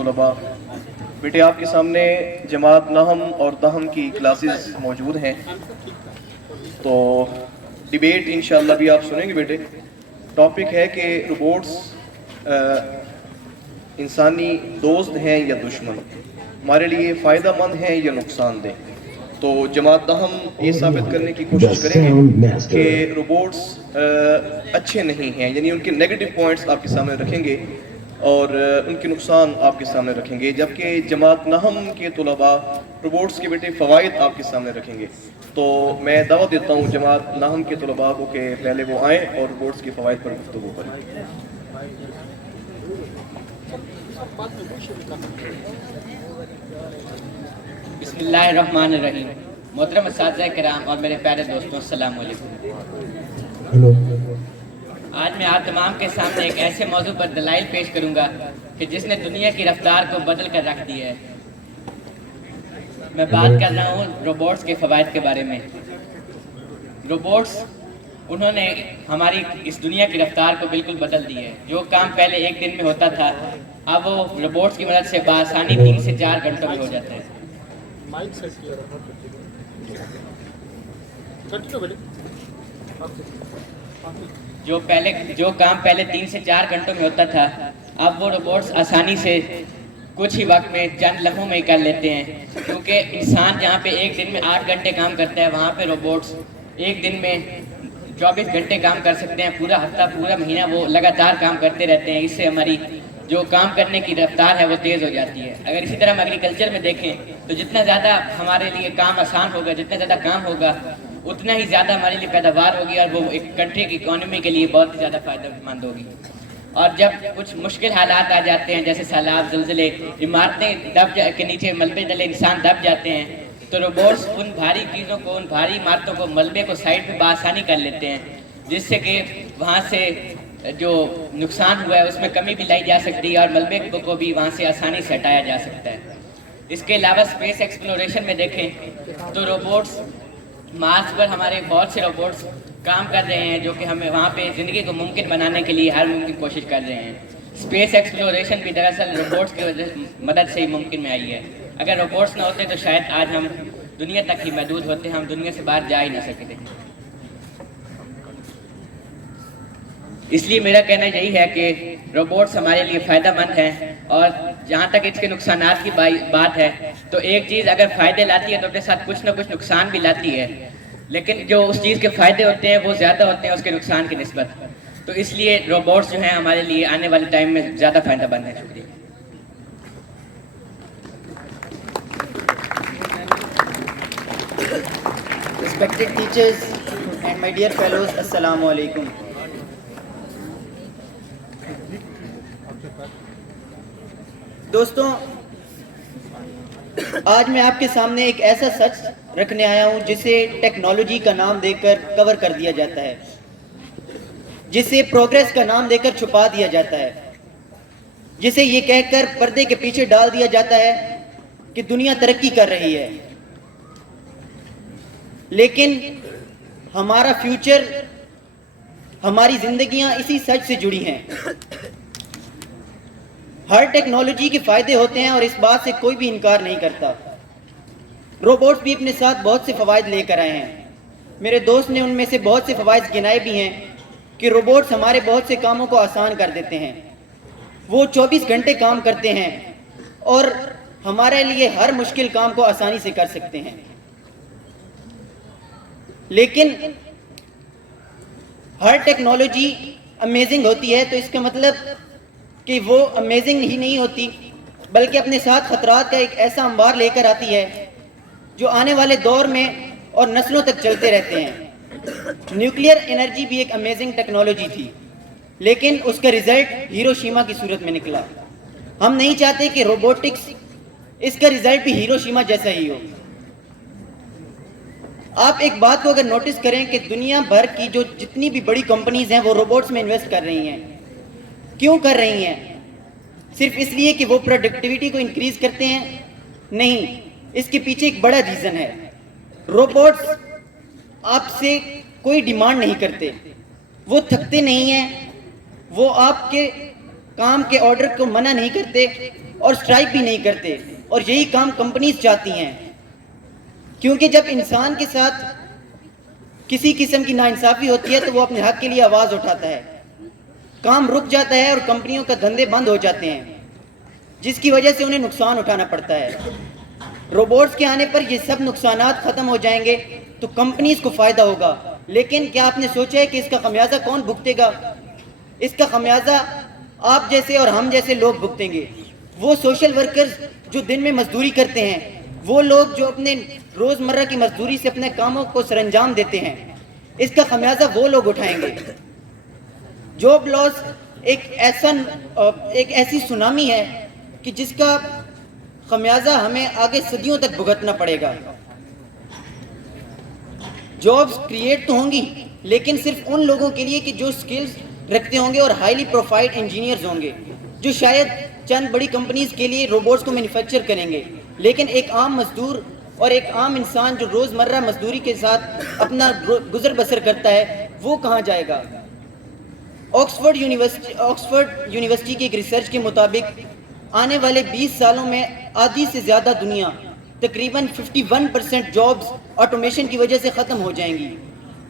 طلباء، بیٹے آپ کے سامنے جماعت نہم اور دہم کی کلاسز موجود ہیں، تو ڈیبیٹ انشاءاللہ بھی آپ سنیں گے بیٹے۔ ٹاپک ہے کہ روبوٹس انسانی دوست ہیں یا دشمن، ہمارے لیے فائدہ مند ہیں یا نقصان دہ۔ تو جماعت دہم یہ ثابت کرنے کی کوشش کریں گے کہ روبوٹس اچھے نہیں ہیں، یعنی ان کے نیگیٹو پوائنٹس آپ کے سامنے رکھیں گے اور ان کے نقصان آپ کے سامنے رکھیں گے، جبکہ جماعت نہم کے طلباء روبوٹس کے بیٹے فوائد آپ کے سامنے رکھیں گے۔ تو میں دعوت دیتا ہوں جماعت نہم کے طلباء کو کہ پہلے وہ آئیں اور روبوٹس کے فوائد پر گفتگو کریں۔ بسم اللہ الرحمن الرحیم۔ محترم اساتذہ کرام اور میرے پیارے دوستوں، السلام علیکم۔ آج میں آپ تمام کے سامنے ایک ایسے موضوع پر دلائل پیش کروں گا کہ جس نے دنیا کی رفتار کو بدل کر رکھ دی ہے۔ میں بات کر رہا ہوں روبوٹس کے فوائد کے بارے میں۔ روبوٹس انہوں نے ہماری اس دنیا کی رفتار کو بالکل بدل دی ہے۔ جو کام پہلے ایک دن میں ہوتا تھا، اب وہ روبوٹس کی مدد سے بآسانی 3 سے 4 گھنٹوں میں ہو جاتا ہے۔ جو کام پہلے 3 سے 4 گھنٹوں میں ہوتا تھا، اب وہ روبوٹس آسانی سے کچھ ہی وقت میں چند لمحوں میں کر لیتے ہیں، کیونکہ انسان جہاں پہ ایک دن میں 8 گھنٹے کام کرتا ہے، وہاں پہ روبوٹس ایک دن میں 24 گھنٹے کام کر سکتے ہیں۔ پورا ہفتہ، پورا مہینہ وہ لگاتار کام کرتے رہتے ہیں۔ اس سے ہماری جو کام کرنے کی رفتار ہے وہ تیز ہو جاتی ہے۔ اگر اسی طرح ہم ایگریکلچر میں دیکھیں تو جتنا زیادہ ہمارے لیے کام آسان ہوگا، جتنا زیادہ کام ہوگا، اتنا ہی زیادہ ہمارے لیے پیداوار ہوگی اور وہ ایک کنٹری کی اکانومی کے لیے بہت زیادہ فائدہ مند ہوگی۔ اور جب کچھ مشکل حالات آ جاتے ہیں، جیسے سیلاب، زلزلے، عمارتیں کے نیچے ملبے تلے انسان دب جاتے ہیں، تو روبوٹس ان بھاری چیزوں کو، ان بھاری عمارتوں کو، ملبے کو سائڈ پہ بآسانی کر لیتے ہیں، جس سے کہ وہاں سے جو نقصان ہوا ہے اس میں کمی بھی لائی جا سکتی ہے اور ملبے کو بھی وہاں سے آسانی سے ہٹایا جا سکتا ہے۔ اس کے علاوہ اسپیس ایکسپلوریشن میں دیکھیں تو روبوٹس مارس پر ہمارے بہت سے روبوٹس کام کر رہے ہیں، جو کہ ہمیں وہاں پہ زندگی کو ممکن بنانے کے لیے ہر ممکن کوشش کر رہے ہیں۔ اسپیس ایکسپلوریشن بھی دراصل روبوٹس کی مدد سے ہی ممکن میں آئی ہے۔ اگر روبوٹس نہ ہوتے تو شاید آج ہم دنیا تک ہی محدود ہوتے، ہم دنیا سے باہر جا ہی نہ سکتے۔ اس لیے میرا کہنا یہی ہے کہ روبوٹس ہمارے لیے فائدہ مند ہیں، اور جہاں تک اس کے نقصانات کی بات ہے تو ایک چیز اگر فائدے لاتی ہے تو اپنے ساتھ کچھ نہ کچھ نقصان بھی لاتی ہے، لیکن جو اس چیز کے فائدے ہوتے ہیں وہ زیادہ ہوتے ہیں اس کے نقصان کی نسبت۔ تو اس لیے روبوٹس جو ہیں ہمارے لیے آنے والے ٹائم میں زیادہ فائدہ مند ہیں۔ شکریہ۔ Respected teachers and my dear fellows, السلام علیکم۔ دوستوں، آج میں آپ کے سامنے ایک ایسا سچ رکھنے آیا ہوں جسے ٹیکنالوجی کا نام دے کر کور کر دیا جاتا ہے، جسے پروگریس کا نام دے کر چھپا دیا جاتا ہے، جسے یہ کہہ کر پردے کے پیچھے ڈال دیا جاتا ہے کہ دنیا ترقی کر رہی ہے، لیکن ہمارا فیوچر، ہماری زندگیاں اسی سچ سے جڑی ہیں۔ ہر ٹیکنالوجی کے فائدے ہوتے ہیں اور اس بات سے کوئی بھی انکار نہیں کرتا۔ روبوٹس بھی اپنے ساتھ بہت سے فوائد لے کر آئے ہیں۔ میرے دوست نے ان میں سے بہت سے فوائد گنائے بھی ہیں کہ روبوٹس ہمارے بہت سے کاموں کو آسان کر دیتے ہیں۔ وہ 24 گھنٹے کام کرتے ہیں اور ہمارے لیے ہر مشکل کام کو آسانی سے کر سکتے ہیں، لیکن ہر ٹیکنالوجی امیزنگ ہوتی ہے تو اس کا مطلب کہ وہ امیزنگ ہی نہیں ہوتی، بلکہ اپنے ساتھ خطرات کا ایک ایسا انبار لے کر آتی ہے جو آنے والے دور میں اور نسلوں تک چلتے رہتے ہیں۔ نیوکلیئر انرجی بھی ایک امیزنگ ٹیکنالوجی تھی، لیکن اس کا رزلٹ ہیروشیما کی صورت میں نکلا۔ ہم نہیں چاہتے کہ روبوٹکس اس کا رزلٹ بھی ہیروشیما جیسا ہی ہو۔ آپ ایک بات کو اگر نوٹس کریں کہ دنیا بھر کی جو جتنی بھی بڑی کمپنیز ہیں وہ روبوٹس میں انویسٹ کر رہی ہیں۔ کیوں کر رہی ہیں؟ صرف اس لیے کہ وہ پروڈکٹیوٹی کو انکریز کرتے ہیں؟ نہیں، اس کے پیچھے ایک بڑا ریزن ہے۔ روبوٹس آپ سے کوئی ڈیمانڈ نہیں کرتے، وہ تھکتے نہیں ہیں، وہ آپ کے کام کے آرڈر کو منع نہیں کرتے، اور اسٹرائک بھی نہیں کرتے، اور یہی کام کمپنیز چاہتی ہیں، کیونکہ جب انسان کے ساتھ کسی قسم کی ناانصافی ہوتی ہے تو وہ اپنے حق کے لیے آواز اٹھاتا ہے، کام رک جاتا ہے اور کمپنیوں کا دھندے بند ہو جاتے ہیں، جس کی وجہ سے انہیں نقصان اٹھانا پڑتا ہے۔ روبوٹس کے آنے پر یہ سب نقصانات ختم ہو جائیں گے تو کمپنیز کو فائدہ ہوگا، لیکن کیا آپ نے سوچا ہے کہ اس کا خمیازہ کون بھگتے گا؟ اس کا خمیازہ آپ جیسے اور ہم جیسے لوگ بھگتیں گے، وہ سوشل ورکرز جو دن میں مزدوری کرتے ہیں، وہ لوگ جو اپنے روزمرہ کی مزدوری سے اپنے کاموں کو سر انجام دیتے ہیں، اس کا خمیازہ وہ لوگ اٹھائیں گے۔ جاب لاس ایک ایسی سونامی ہے کہ جس کا خمیازہ ہمیں آگے صدیوں تک بھگتنا پڑے گا۔ جابز کریٹ تو ہوں گی، لیکن صرف ان لوگوں کے لیے کہ جو سکلز رکھتے ہوں گے اور ہائیلی پروفائلڈ انجینئرز ہوں گے، جو شاید چند بڑی کمپنیز کے لیے روبوٹس کو مینوفیکچر کریں گے، لیکن ایک عام مزدور اور ایک عام انسان جو روزمرہ مزدوری کے ساتھ اپنا گزر بسر کرتا ہے، وہ کہاں جائے گا؟ آکسفورڈ یونیورسٹی کی ایک ریسرچ کے مطابق آنے والے 20 سالوں میں آدھی سے زیادہ دنیا، تقریباً 51% جابز آٹومیشن کی وجہ سے ختم ہو جائیں گی۔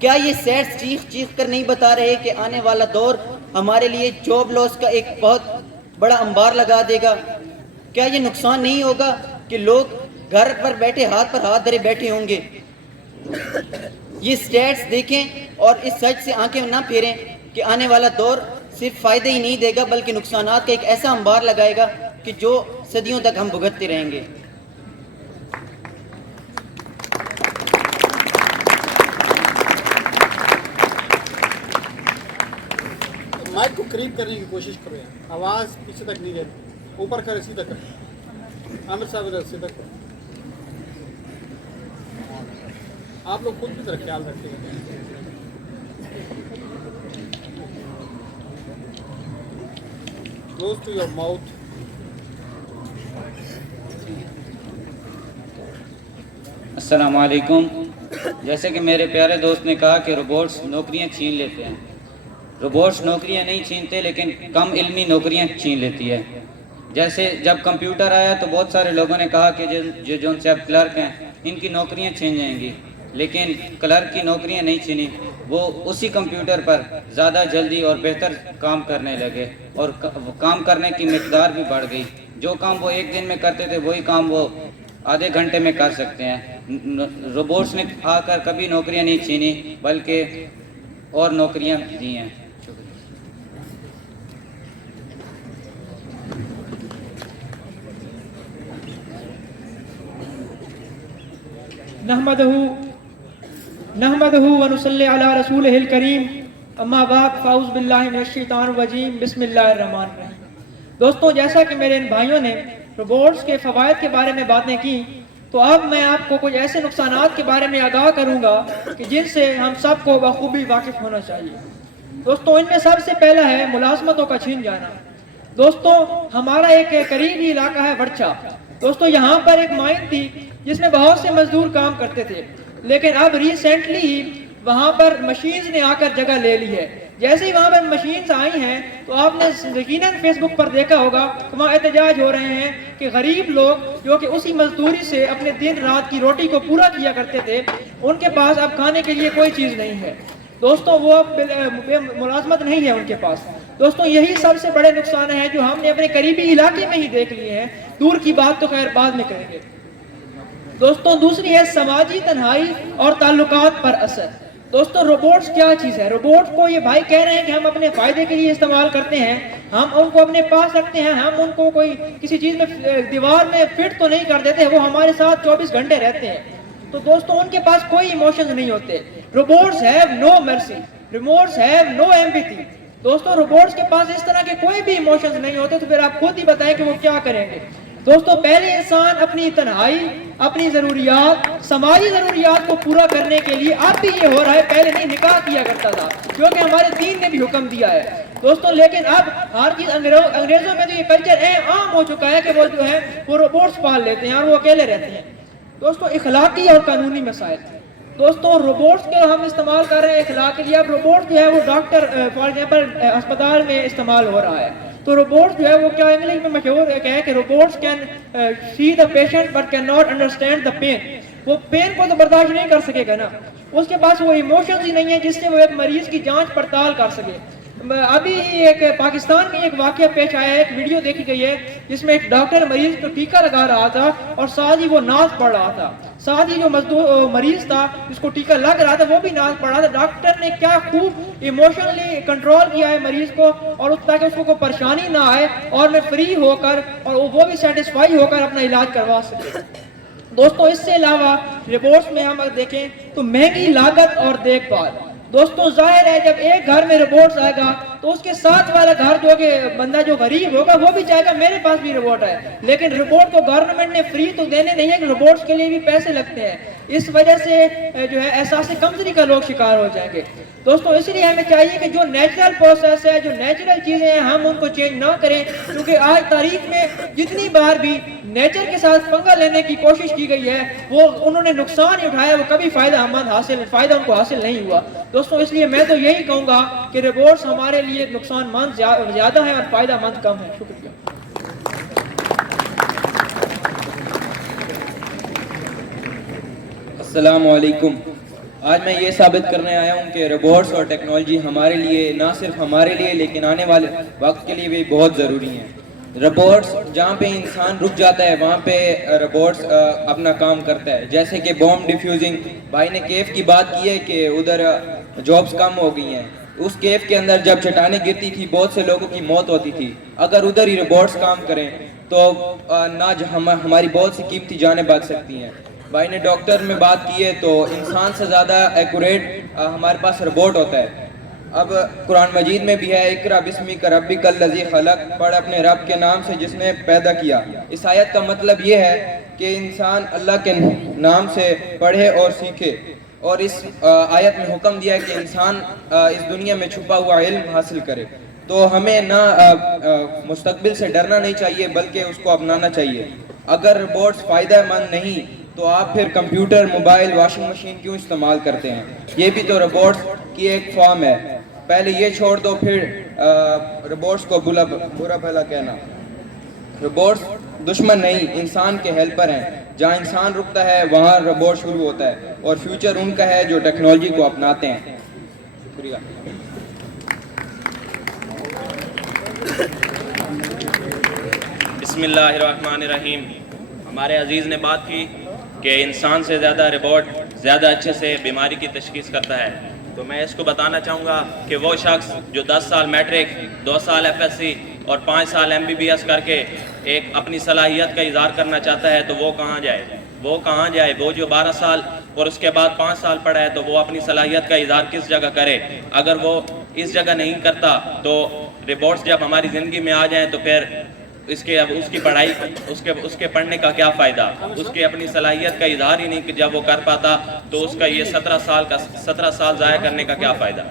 کیا یہ سیٹس چیخ کر نہیں بتا رہے کہ آنے والا دور ہمارے لیے جاب لاس کا ایک بہت بڑا انبار لگا دے گا؟ کیا یہ نقصان نہیں ہوگا کہ لوگ گھر پر بیٹھے ہاتھ پر ہاتھ دھرے بیٹھے ہوں گے؟ یہ سٹیٹس دیکھیں اور اس سچ سے آنکھیں نہ پھیریں کہ آنے والا دور صرف فائدے ہی نہیں دے گا بلکہ نقصانات کا ایک ایسا انبار لگائے گا کہ جو صدیوں تک ہم بھگتتے رہیں گے۔ مائک کو قریب کرنے کی کوشش کرو، آواز پیچھے تک نہیں جاتی، اوپر کر، سیدھا کر۔ عامر صاحب ادھر سیدھا کرو، آپ لوگ خود بھی ذرا خیال رکھیں گے۔ Close to your mouth. السلام علیکم۔ جیسے کہ میرے پیارے دوست نے کہا کہ روبوٹس نوکریاں چھین لیتے ہیں، روبوٹس نوکریاں نہیں چھینتے لیکن کم علمی نوکریاں چھین لیتی ہے۔ جیسے جب کمپیوٹر آیا تو بہت سارے لوگوں نے کہا کہ جو ان سے اب کلرک ہیں ان کی نوکریاں چھین جائیں گی، لیکن کلرک کی نوکریاں نہیں چھینی، وہ اسی کمپیوٹر پر زیادہ جلدی اور بہتر کام کرنے لگے اور کام کرنے کی مقدار بھی بڑھ گئی۔ جو کام وہ ایک دن میں کرتے تھے وہی کام وہ آدھے گھنٹے میں کر سکتے ہیں۔ روبوٹس نے آ کر کبھی نوکریاں نہیں چھینی بلکہ اور نوکریاں دی ہیں۔ نحمدہ ونصلی علی رسولہ الکریم، اما بعد فاعوذ باللہ من الشیطان الرجیم، بسم اللہ الرحمن الرحیم۔ دوستوں، جیسا کہ میرے ان بھائیوں نے روبوٹس کے فوائد کے بارے میں باتیں کی، تو اب میں آپ کو کچھ ایسے نقصانات کے بارے میں آگاہ کروں گا کہ جن سے ہم سب کو بخوبی واقف ہونا چاہیے۔ دوستوں، ان میں سب سے پہلا ہے ملازمتوں کا چھین جانا۔ دوستوں، ہمارا ایک قریبی علاقہ ہے ورچا۔ دوستوں، یہاں پر ایک مائن تھی جس میں بہت سے مزدور کام کرتے تھے، لیکن اب ریسنٹلی ہی وہاں پر مشینز نے آ کر جگہ لے لی ہے۔ جیسے ہی وہاں پر مشینز آئی ہیں تو آپ نے یقیناً فیس بک پر دیکھا ہوگا کہ وہاں احتجاج ہو رہے ہیں کہ غریب لوگ جو کہ اسی مزدوری سے اپنے دن رات کی روٹی کو پورا کیا کرتے تھے، ان کے پاس اب کھانے کے لیے کوئی چیز نہیں ہے۔ دوستوں، وہ اب ملازمت نہیں ہے ان کے پاس۔ دوستوں، یہی سب سے بڑے نقصان ہیں جو ہم نے اپنے قریبی علاقے میں ہی دیکھ لیے ہیں، دور کی بات تو خیر بعد میں کریں گے۔ دوستوں، دوسری ہے سماجی تنہائی اور تعلقات پر اثر۔ دوستوں، روبوٹس کیا چیز ہے؟ روبوٹ کو یہ بھائی کہہ رہے ہیں کہ ہم اپنے فائدے کے لیے استعمال کرتے ہیں، ہم ان کو اپنے پاس رکھتے ہیں، ہم ان کو کوئی کسی چیز میں دیوار میں فٹ تو نہیں کر دیتے، وہ ہمارے ساتھ 24 گھنٹے رہتے ہیں۔ تو دوستوں، ان کے پاس کوئی ایموشنز نہیں ہوتے۔ روبوٹس ہیو نو مرسی، روبوٹس ہیو نو ایمپیتھی۔ دوستوں، روبوٹس کے پاس اس طرح کے کوئی بھی ایموشنز نہیں ہوتے، تو پھر آپ خود ہی بتائیں کہ وہ کیا کریں گے۔ دوستوں، پہلے انسان اپنی تنہائی، اپنی ضروریات، سماجی ضروریات کو پورا کرنے کے لیے اب بھی یہ ہو رہا ہے، پہلے نہیں نکاح کیا کرتا تھا کیونکہ ہمارے دین نے بھی حکم دیا ہے۔ دوستوں، لیکن اب ہر چیز انگریزوں میں تو یہ کلچر عام ہو چکا ہے کہ وہ جو ہے وہ روبوٹس پال لیتے ہیں اور وہ اکیلے رہتے ہیں۔ دوستوں، اخلاقی اور قانونی مسائل۔ دوستوں، روبوٹس کو ہم استعمال کر رہے ہیں اخلاق کے لیے۔ اب روبوٹ جو ہے وہ ڈاکٹر فار ایگزامپل اسپتال میں استعمال ہو رہا ہے، تو روبوٹ جو ہے وہ کیا انگلش میں مشہور ہے کہ robots can see the patient but can not understand the pain. وہ پین کو تو برداشت نہیں کر سکے گا نا, اس کے پاس وہ ایموشنز ہی نہیں ہے جس سے وہ ایک مریض کی جانچ پڑتال کر سکے. ابھی ایک پاکستان میں ایک واقعہ پیش آیا ہے, ایک ویڈیو دیکھی گئی ہے جس میں ایک ڈاکٹر مریض کو ٹیکہ لگا رہا تھا اور ساتھ ہی وہ ناز پڑھ رہا تھا. ساتھ ہی جو مریض تھا جس کو ٹیکہ لگ رہا تھا وہ بھی ناز پڑھ رہا تھا. ڈاکٹر نے کیا خوب ایموشنلی کنٹرول کیا ہے مریض کو, اور تاکہ اس کو کوئی پریشانی نہ آئے اور میں فری ہو کر اور وہ بھی سیٹسفائی ہو کر اپنا علاج کروا سکے. دوستوں اس سے علاوہ رپورٹس میں ہم اگر دیکھیں تو مہنگی لاگت اور دیکھ بھال. دوستوں ظاہر ہے جب ایک گھر میں روبوٹس آئے گا تو اس کے ساتھ والا گھر جو کہ بندہ جو غریب ہوگا وہ بھی چاہے گا میرے پاس بھی روبوٹ ہے, لیکن روبوٹ کو گورنمنٹ نے فری تو دینے نہیں ہے کہ روبوٹس کے لیے بھی پیسے لگتے ہیں. اس وجہ سے جو ہے احساس کمتری کا لوگ شکار ہو جائیں گے. دوستوں اس لیے ہمیں چاہیے کہ جو نیچرل پروسیس ہے, جو نیچرل چیزیں ہیں, ہم ان کو چینج نہ کریں, کیونکہ آج تاریخ میں جتنی بار بھی نیچر کے ساتھ پنگا لینے کی کوشش کی گئی ہے وہ انہوں نے نقصان ہی اٹھایا, وہ کبھی فائدہ ان کو حاصل نہیں ہوا. دوستوں اس لیے میں تو یہی کہوں گا کہ روبوٹس ہمارے لیے نقصان مند زیادہ ہے اور فائدہ مند کم ہے. شکریہ. السلام علیکم. آج میں یہ ثابت کرنے آیا ہوں کہ روبوٹس اور ٹیکنالوجی ہمارے لیے, نہ صرف ہمارے لیے لیکن آنے والے وقت کے لیے بھی بہت ضروری ہیں. روبوٹس جہاں پہ انسان رک جاتا ہے وہاں پہ روبوٹس اپنا کام کرتا ہے. جیسے کہ بوم ڈیفیوزنگ, بھائی نے کیف کی بات کی ہے کہ ادھر جابس کم ہو گئی ہیں. اس کیف کے اندر جب چٹانیں گرتی تھی بہت سے لوگوں کی موت ہوتی تھی. اگر ادھر ہی روبوٹس کام کریں تو ہماری بہت سی قیمتی جانیں بچ سکتی ہیں. بھائی نے ڈاکٹر میں بات کی ہے تو انسان سے زیادہ ایکوریٹ ہمارے پاس روبوٹ ہوتا ہے. اب قرآن مجید میں بھی ہے اقرا بسمک ربک الذی خلق, پڑھ اپنے رب کے نام سے جس نے پیدا کیا. اس آیت کا مطلب یہ ہے کہ انسان اللہ کے نام سے پڑھے اور سیکھے, اور اس آیت میں حکم دیا ہے کہ انسان اس دنیا میں چھپا ہوا علم حاصل کرے. تو ہمیں نہ مستقبل سے ڈرنا نہیں چاہیے بلکہ اس کو اپنانا چاہیے. اگر روبوٹس فائدہ مند نہیں تو آپ پھر کمپیوٹر, موبائل, واشنگ مشین کیوں استعمال کرتے ہیں؟ یہ بھی تو روبوٹس کی ایک فارم ہے. پہلے یہ چھوڑ دو پھر روبوٹس کو برا بھلا کہنا. روبوٹس دشمن نہیں, انسان کے ہیلپر ہیں. جہاں انسان رکتا ہے وہاں روبوٹ شروع ہوتا ہے, اور فیوچر ان کا ہے جو ٹیکنالوجی کو اپناتے ہیں. شکریہ. بسم اللہ الرحمن الرحیم. ہمارے عزیز نے بات کی کہ انسان سے زیادہ روبوٹ زیادہ اچھے سے بیماری کی تشخیص کرتا ہے. تو میں اس کو بتانا چاہوں گا کہ وہ شخص جو 10 سال میٹرک, 2 سال FSC اور 5 سال MBBS کر کے ایک اپنی صلاحیت کا اظہار کرنا چاہتا ہے تو وہ کہاں جائے؟ وہ جو 12 سال اور اس کے بعد 5 سال پڑھا ہے تو وہ اپنی صلاحیت کا اظہار کس جگہ کرے؟ اگر وہ اس جگہ نہیں کرتا تو روبوٹس جب ہماری زندگی میں آ جائیں تو پھر اس کی پڑھائی, اس کے پڑھنے کا کیا فائدہ؟ اس کی اپنی صلاحیت کا اظہار ہی نہیں جب وہ کر پاتا تو اس کا یہ 17 سال ضائع کرنے کا کیا فائدہ؟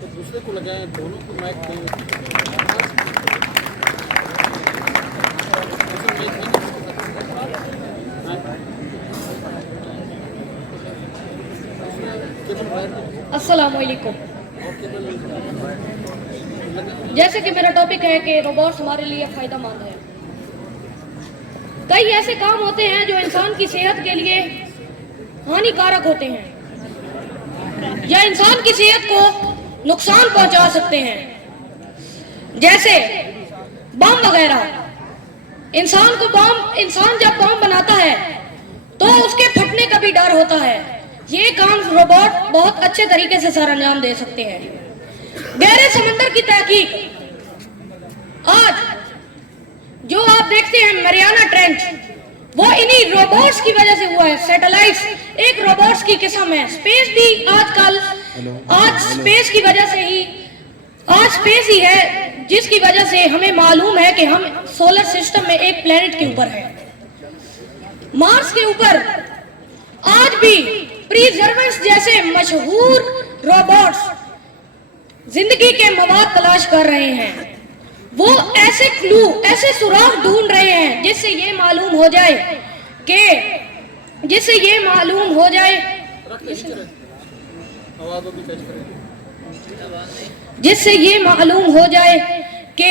تو دوسرے کو لگائیں, دونوں کو مائک دیں. السلام علیکم. جیسے کہ میرا ٹاپک ہے کہ روبوٹس ہمارے لیے فائدہ مند ہے. کئی ایسے کام ہوتے ہیں جو انسان کی صحت کے لیے ہانی کارک ہوتے ہیں یا انسان کی صحت کو نقصان پہنچا سکتے ہیں, جیسے بم وغیرہ. انسان جب بم بناتا ہے تو اس کے پھٹنے کا بھی ڈر ہوتا ہے. یہ کام روبوٹ بہت اچھے طریقے سے سر انجام دے سکتے ہیں. گہرے سمندر کی تحقیق, آج جو آپ دیکھتے ہیں مریانا ٹرینچ, وہ انہی روبوٹس کی وجہ سے ہوا ہے. سیٹلائٹس ایک روبوٹس کی قسم ہے. سپیس بھی آج سپیس کی وجہ سے ہی, آج سپیس ہی ہے جس کی وجہ سے ہمیں معلوم ہے کہ ہم سولر سسٹم میں ایک پلینٹ کے اوپر ہیں. مارس کے اوپر آج بھی پریزرونس جیسے مشہور روبوٹس زندگی کے مواد تلاش کر رہے ہیں. وہ ایسے سراغ ڈھونڈ رہے ہیں جس سے یہ معلوم ہو جائے کہ